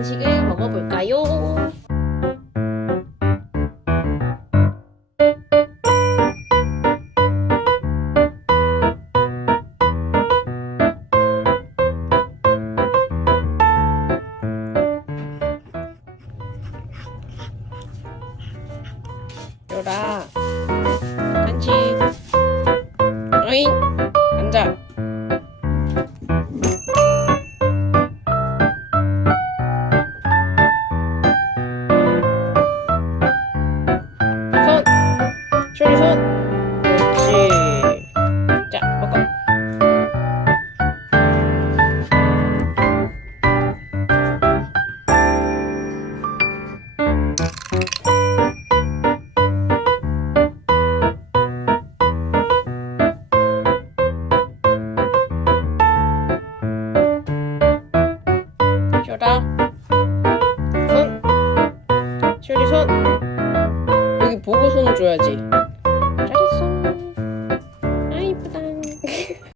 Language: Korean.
간식을 먹어볼까요? 요라 간식. 어잉, 앉아. 손, 쇼리 손. 그렇지. 자, 먹어. 쇼라 손, 쇼리 손. 여기 보고 손 줘야지.